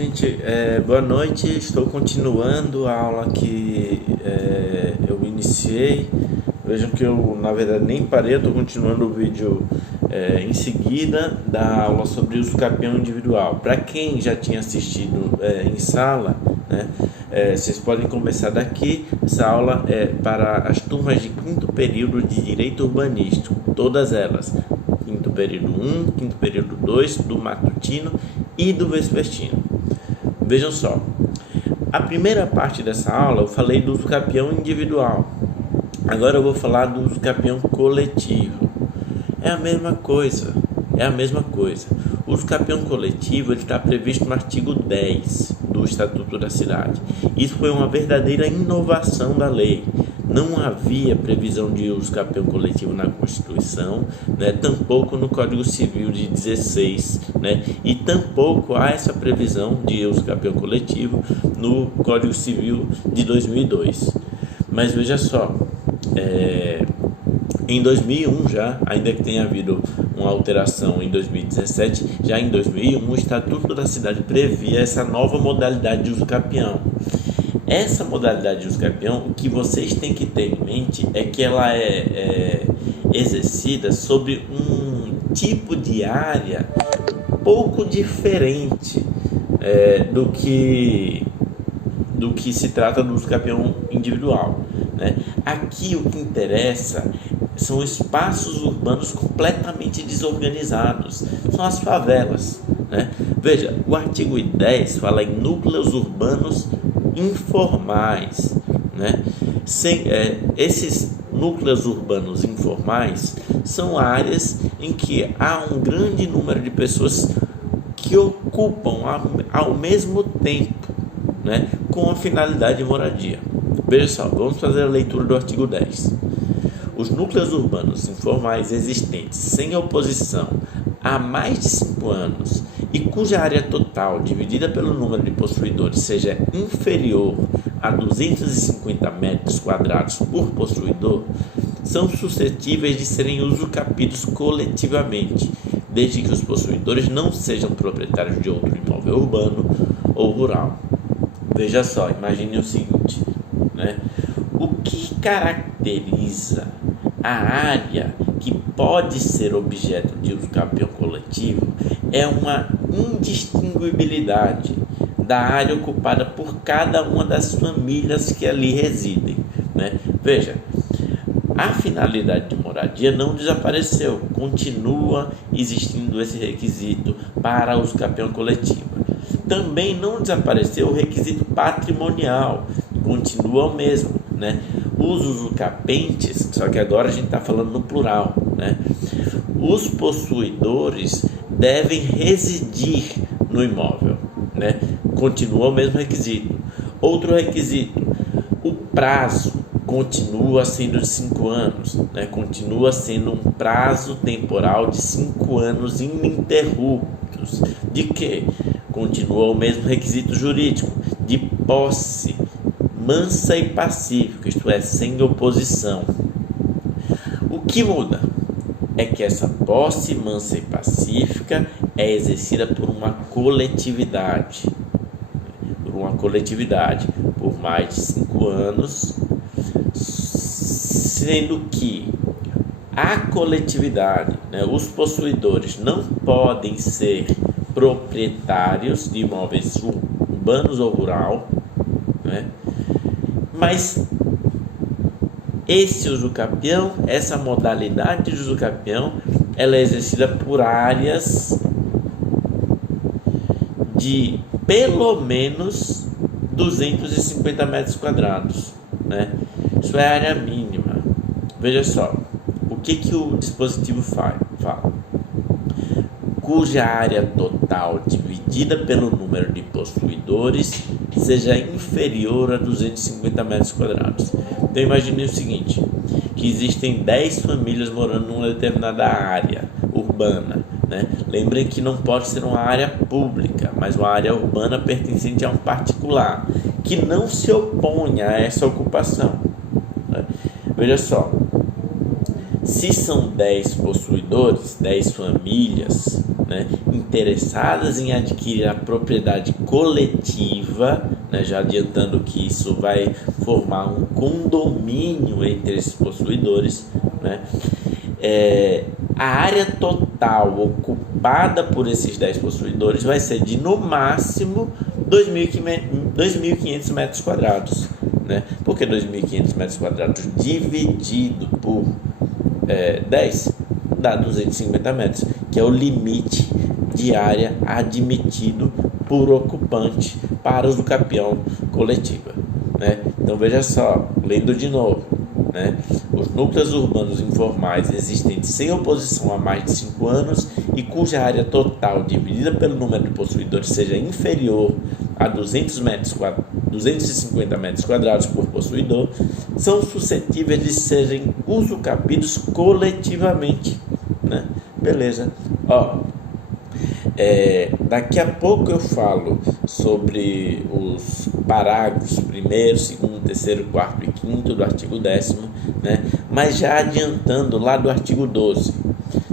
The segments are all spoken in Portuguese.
Gente, boa noite. Estou continuando a aula que eu iniciei. Vejam que eu, na verdade, nem parei. Estou continuando o vídeo em seguida da aula sobre uso capião individual. Para quem já tinha assistido em sala, né, vocês podem começar daqui. Essa aula é para as turmas de quinto período de Direito Urbanístico, todas elas. Quinto período 1, quinto período 2, do matutino e do vespertino. Vejam só, a primeira parte dessa aula eu falei do uso capião individual. Agora eu vou falar do uso capião coletivo. É a mesma coisa. O uso capião coletivo ele está previsto no artigo 10 do Estatuto da Cidade. Isso foi uma verdadeira inovação da lei. Não havia previsão de uso capião coletivo na Constituição, né? Tampouco no Código Civil de 16, né? E tampouco há essa previsão de uso capião coletivo no Código Civil de 2002. Mas veja só, em 2001 já, ainda que tenha havido uma alteração em 2017, já em 2001 o Estatuto da Cidade previa essa nova modalidade de uso capião. Essa modalidade de uso capião, o que vocês têm que ter em mente é que ela é exercida sobre um tipo de área pouco diferente do que se trata do uso capião individual, né? Aqui o que interessa são espaços urbanos completamente desorganizados, são as favelas, né? Veja, o artigo 10 fala em núcleos urbanos informais, né? Esses núcleos urbanos informais são áreas em que há um grande número de pessoas que ocupam ao mesmo tempo, né, com a finalidade de moradia. Veja só, vamos fazer a leitura do artigo 10. Os núcleos urbanos informais existentes sem oposição há mais de 5 anos e cuja área total dividida pelo número de possuidores seja inferior a 250 metros quadrados por possuidor são suscetíveis de serem usucapidos coletivamente, desde que os possuidores não sejam proprietários de outro imóvel urbano ou rural. Veja só, imagine o seguinte, né? O que caracteriza a área que pode ser objeto de uso capião coletivo é uma indistinguibilidade da área ocupada por cada uma das famílias que ali residem, né? Veja, a finalidade de moradia não desapareceu, continua existindo esse requisito para uso capião coletivo. Também não desapareceu o requisito patrimonial, continua o mesmo, né? Os usucapentes, só que agora a gente está falando no plural, né? Os possuidores devem residir no imóvel, né? Continua o mesmo requisito. Outro requisito, o prazo continua sendo de 5 anos, né? Continua sendo um prazo temporal de 5 anos ininterruptos. De quê? Continua o mesmo requisito jurídico de posse mansa e pacífica, isto é, sem oposição. O que muda é que essa posse mansa e pacífica é exercida por uma coletividade, por mais de 5 anos, sendo que a coletividade, né, os possuidores não podem ser proprietários de imóveis urbanos ou rural, né? Mas esse usucapião, essa modalidade de usucapião, ela é exercida por áreas de pelo menos 250 metros quadrados, né? Isso é a área mínima. Veja só, o que o dispositivo fala? Cuja área total dividida pelo número de possuidores seja inferior a 250 metros quadrados. Então imagine o seguinte, que existem 10 famílias morando numa determinada área urbana, né? Lembrem que não pode ser uma área pública, mas uma área urbana pertencente a um particular, que não se opõe a essa ocupação, né? Veja só, se são 10 possuidores, 10 famílias, né, interessadas em adquirir a propriedade coletiva, né, já adiantando que isso vai formar um condomínio entre esses possuidores, né, a área total ocupada por esses 10 possuidores vai ser de no máximo 2.500 metros quadrados, né? Porque 2.500 metros quadrados dividido por 10 dá 250 metros, que é o limite de área admitido por ocupante para uso capião coletiva, né? Então veja só, lendo de novo, né? Os núcleos urbanos informais existentes sem oposição há mais de 5 anos e cuja área total dividida pelo número de possuidores seja inferior a 250 metros quadrados por possuidor são suscetíveis de serem usucapidos coletivamente, né? Beleza. Daqui a pouco eu falo sobre os parágrafos 1º, 2º, 3º, 4º e 5º do artigo 10º, né? Mas já adiantando lá do artigo 12,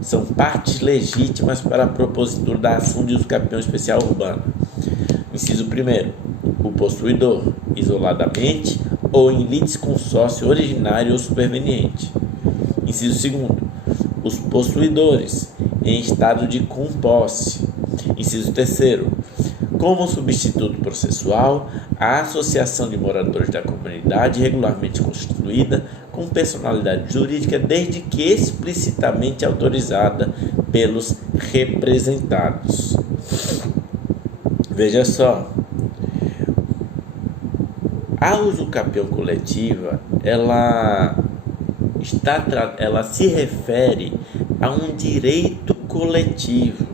são partes legítimas para a propositura da ação de usucapião especial urbano. Inciso 1º, o possuidor, isoladamente ou em litisconsórcio originário ou superveniente. Inciso 2º, os possuidores em estado de composse. Inciso 3º, como substituto processual, a associação de moradores da comunidade regularmente constituída com personalidade jurídica desde que explicitamente autorizada pelos representados. Veja só, a usucapião coletiva, ela se refere a um direito coletivo,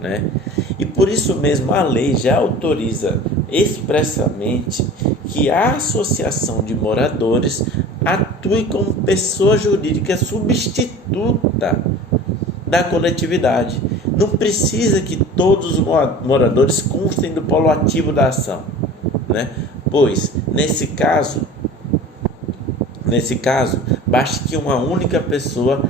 né? E por isso mesmo a lei já autoriza expressamente que a associação de moradores atue como pessoa jurídica substituta da coletividade. Não precisa que todos os moradores constem do polo ativo da ação, né? Pois, nesse caso, basta que uma única pessoa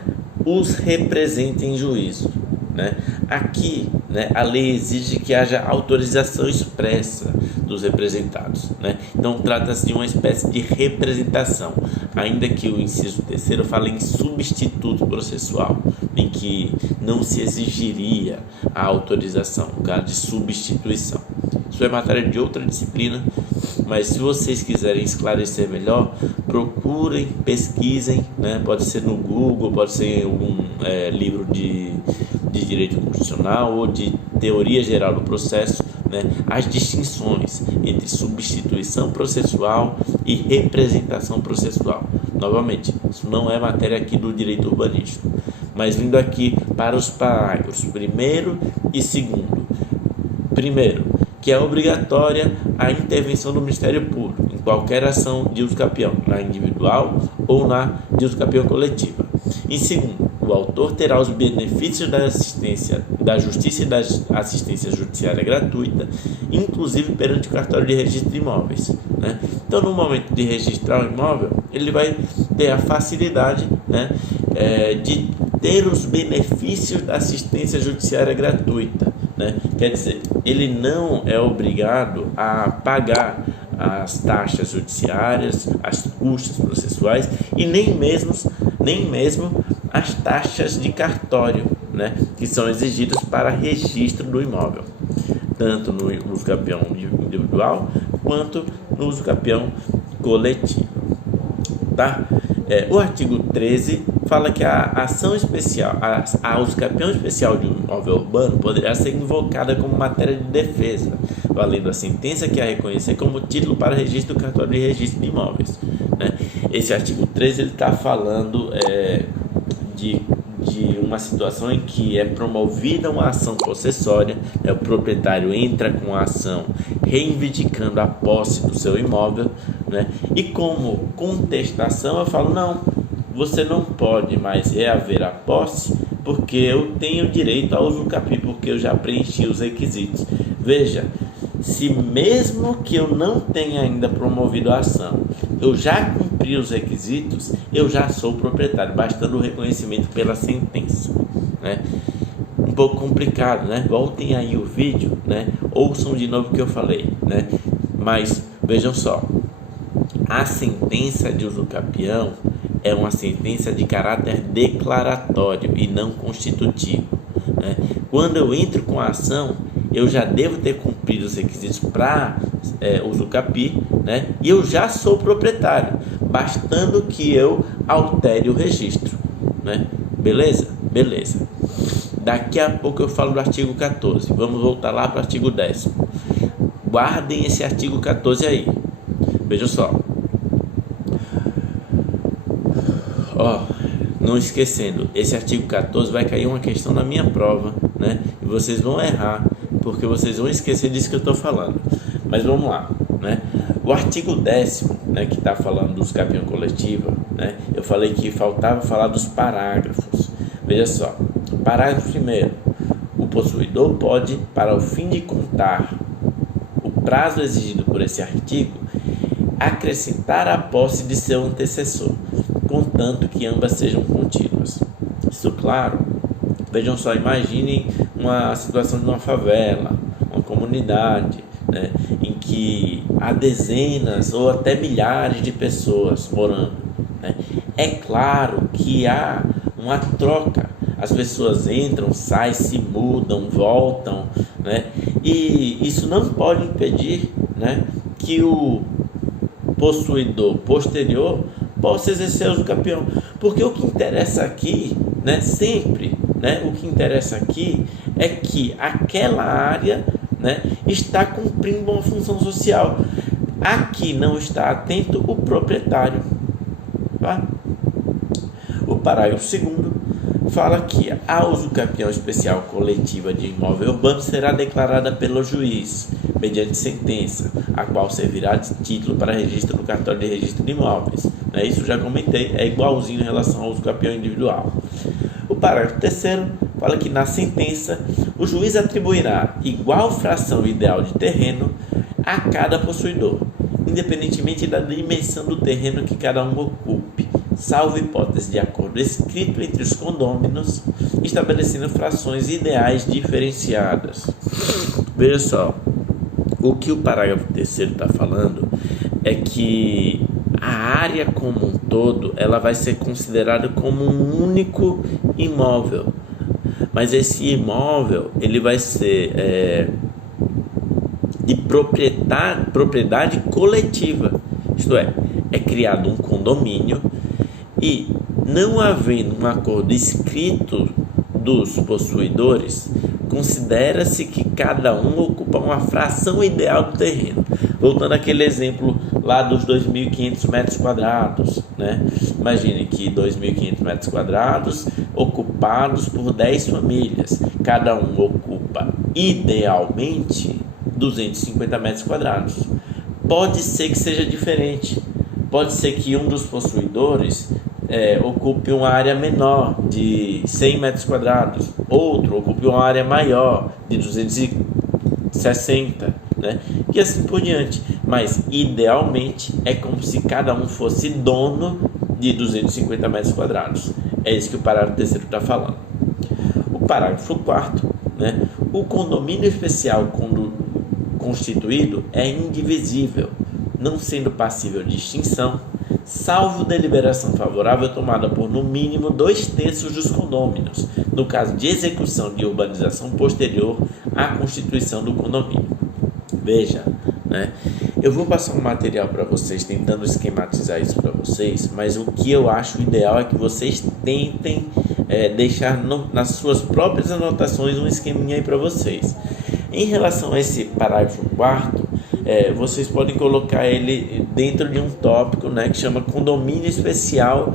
os represente em juízo, né? Aqui, né, a lei exige que haja autorização expressa dos representados, né? Então trata-se de uma espécie de representação, ainda que o inciso 3º fala em substituto processual, em que não se exigiria a autorização, no caso de substituição. Isso é matéria de outra disciplina, mas se vocês quiserem esclarecer melhor, procurem, pesquisem, né? Pode ser no Google, pode ser em algum livro de direito constitucional ou de teoria geral do processo, né? As distinções entre substituição processual e representação processual. Novamente, isso não é matéria aqui do direito urbanístico, mas vindo aqui para os parágrafos 1º e 2º. Primeiro, que é obrigatória a intervenção do Ministério Público em qualquer ação de usucapião, na individual ou na de usucapião coletiva. Em segundo, o autor terá os benefícios da assistência da Justiça e da assistência judiciária gratuita, inclusive perante o cartório de registro de imóveis, né? Então, no momento de registrar o imóvel, ele vai ter a facilidade, né, de ter os benefícios da assistência judiciária gratuita, né? Quer dizer, ele não é obrigado a pagar as taxas judiciárias, as custas processuais e nem mesmo as taxas de cartório, né, que são exigidas para registro do imóvel, tanto no usucapião individual quanto no usucapião coletivo, tá? O artigo 13 fala que a ação especial, a usucapião especial de um imóvel urbano poderá ser invocada como matéria de defesa, valendo a sentença que a reconhecer como título para registro do cartório de registro de imóveis, né? Esse artigo 13 ele está falando de uma situação em que é promovida uma ação possessória, o proprietário entra com a ação reivindicando a posse do seu imóvel, né? E como contestação eu falo, não, você não pode mais reaver a posse porque eu tenho direito ao usucapião, porque eu já preenchi os requisitos. Veja, se mesmo que eu não tenha ainda promovido a ação, eu já cumpri os requisitos, eu já sou proprietário, bastando o reconhecimento pela sentença, né? pouco complicado, né? Voltem aí o vídeo, né? Ouçam de novo o que eu falei, né? Mas vejam só, a sentença de uso capião é uma sentença de caráter declaratório e não constitutivo, né? Quando eu entro com a ação, eu já devo ter cumprido os requisitos para uso capi, né? E eu já sou proprietário, bastando que eu altere o registro, né? Beleza? Beleza. Daqui a pouco eu falo do artigo 14. Vamos voltar lá para o artigo 10º. Guardem esse artigo 14 aí. Vejam só. Não esquecendo, esse artigo 14 vai cair uma questão na minha prova, né? E vocês vão errar, porque vocês vão esquecer disso que eu estou falando. Mas vamos lá, né? O artigo 10º, né, que está falando dos capião coletiva, né? Eu falei que faltava falar dos parágrafos. Veja só, parágrafo 1º. O possuidor pode, para o fim de contar o prazo exigido por esse artigo, acrescentar a posse de seu antecessor, contanto que ambas sejam contínuas. Isso, claro. Vejam só, imaginem uma situação de uma favela, uma comunidade, né, em que há dezenas ou até milhares de pessoas morando, né? É claro que há uma troca. As pessoas entram, saem, se mudam, voltam, né? E isso não pode impedir, né, que o possuidor posterior possa exercer uso capião, porque o que interessa aqui, né, sempre, né, o que interessa aqui é que aquela área, né, está cumprindo uma função social. Aqui não está atento o proprietário, tá? O parágrafo 2º fala que a uso capião especial coletiva de imóvel urbano será declarada pelo juiz, mediante sentença, a qual servirá de título para registro no cartório de registro de imóveis. Isso já comentei, é igualzinho em relação ao uso capião individual. O parágrafo 3º fala que na sentença o juiz atribuirá igual fração ideal de terreno a cada possuidor, independentemente da dimensão do terreno que cada um ocupe, salvo hipótese de acordo escrito entre os condôminos, estabelecendo frações ideais diferenciadas. Veja só, o que o parágrafo 3º está falando é que a área como um todo ela vai ser considerada como um único imóvel, mas esse imóvel ele vai ser de propriedade coletiva, isto é criado um condomínio e, não havendo um acordo escrito dos possuidores, considera-se que cada um ocupa uma fração ideal do terreno. Voltando àquele exemplo lá dos 2.500 metros quadrados, né? Imagine que 2.500 metros quadrados ocupados por 10 famílias. Cada um ocupa idealmente 250 metros quadrados. Pode ser que seja diferente. Pode ser que um dos possuidores ocupe uma área menor de 100 metros quadrados, outro ocupe uma área maior de 260, né? E assim por diante. Mas idealmente é como se cada um fosse dono de 250 metros quadrados. É isso que o parágrafo 3º está falando. O parágrafo 4º, né? O condomínio especial constituído é indivisível, não sendo passível de extinção, salvo deliberação favorável tomada por no mínimo 2/3 dos condôminos, no caso de execução de urbanização posterior à constituição do condomínio. Veja, né? Eu vou passar um material para vocês, tentando esquematizar isso para vocês, mas o que eu acho ideal é que vocês tentem deixar nas suas próprias anotações um esqueminha aí para vocês. Em relação a esse parágrafo 4º, vocês podem colocar ele dentro de um tópico, né, que chama condomínio especial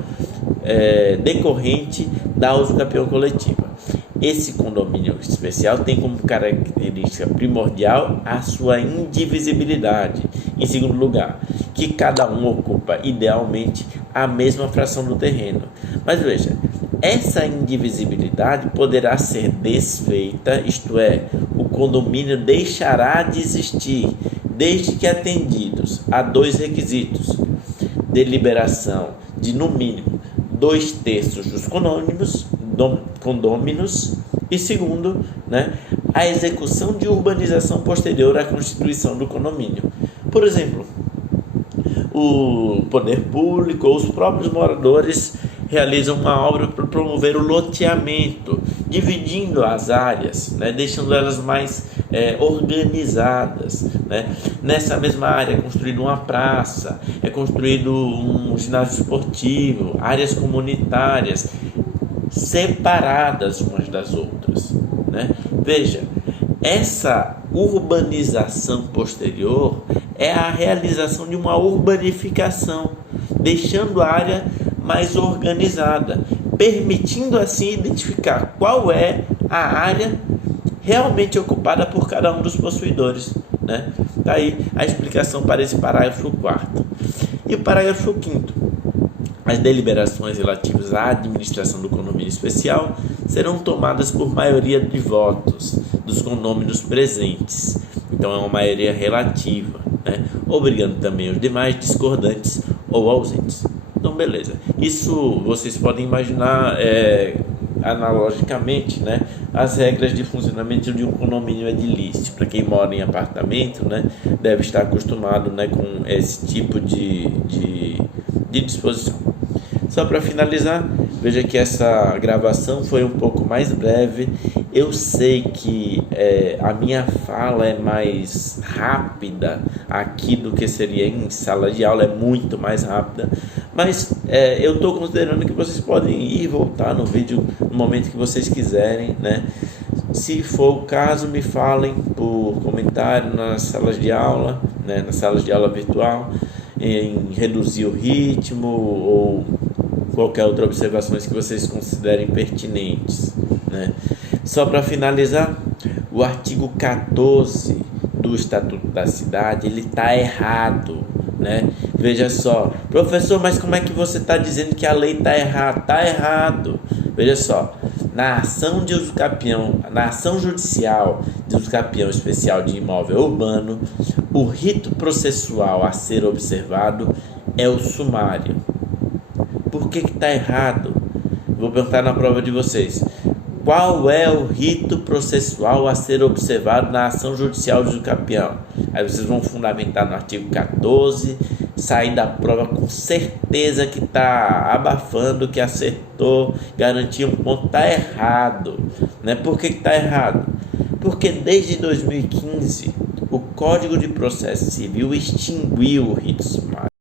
decorrente da uso capião coletiva. Esse condomínio especial tem como característica primordial a sua indivisibilidade. Em segundo lugar, que cada um ocupa idealmente a mesma fração do terreno. Mas veja, essa indivisibilidade poderá ser desfeita, isto é, o condomínio deixará de existir, desde que atendidos a 2 requisitos: deliberação de no mínimo 2/3 dos condôminos E segundo, né, a execução de urbanização posterior à constituição do condomínio. Por exemplo, o poder público ou os próprios moradores realizam uma obra para promover o loteamento, dividindo as áreas, né, deixando elas mais organizadas, né? Nessa mesma área é construída uma praça, é construído um ginásio esportivo, áreas comunitárias separadas umas das outras, né? Veja, essa urbanização posterior é a realização de uma urbanificação, deixando a área mais organizada, permitindo assim identificar qual é a área realmente ocupada por cada um dos possuidores, né? Daí a explicação para esse parágrafo 4º. E o parágrafo 5º. As deliberações relativas à administração do condomínio especial serão tomadas por maioria de votos dos condôminos presentes. Então é uma maioria relativa, né? Obrigando também os demais discordantes ou ausentes. Então, beleza. Isso vocês podem imaginar analogicamente, né, as regras de funcionamento de um condomínio edilício. Para quem mora em apartamento, né, deve estar acostumado, né, com esse tipo de disposição. Só para finalizar, veja que essa gravação foi um pouco mais breve. Eu sei que a minha fala é mais rápida aqui do que seria em sala de aula, é muito mais rápida, mas eu estou considerando que vocês podem ir e voltar no vídeo no momento que vocês quiserem, né? Se for o caso, me falem por comentário nas salas de aula, né? Nas salas de aula virtual, em reduzir o ritmo ou qualquer outra observação que vocês considerem pertinentes, né? Só para finalizar, o artigo 14 do Estatuto da Cidade, ele está errado, né? Veja só, professor, mas como é que você está dizendo que a lei está errada? Está errado. Veja só, na ação de usucapião, na ação judicial de usucapião especial de imóvel urbano, o rito processual a ser observado é o sumário. Por que está errado? Vou perguntar na prova de vocês. Qual é o rito processual a ser observado na ação judicial de usucapião? Aí vocês vão fundamentar no artigo 14, sair da prova com certeza que está abafando, que acertou, garantir um ponto. Está errado, né? Por que está errado? Porque desde 2015 o Código de Processo Civil extinguiu o rito sumário.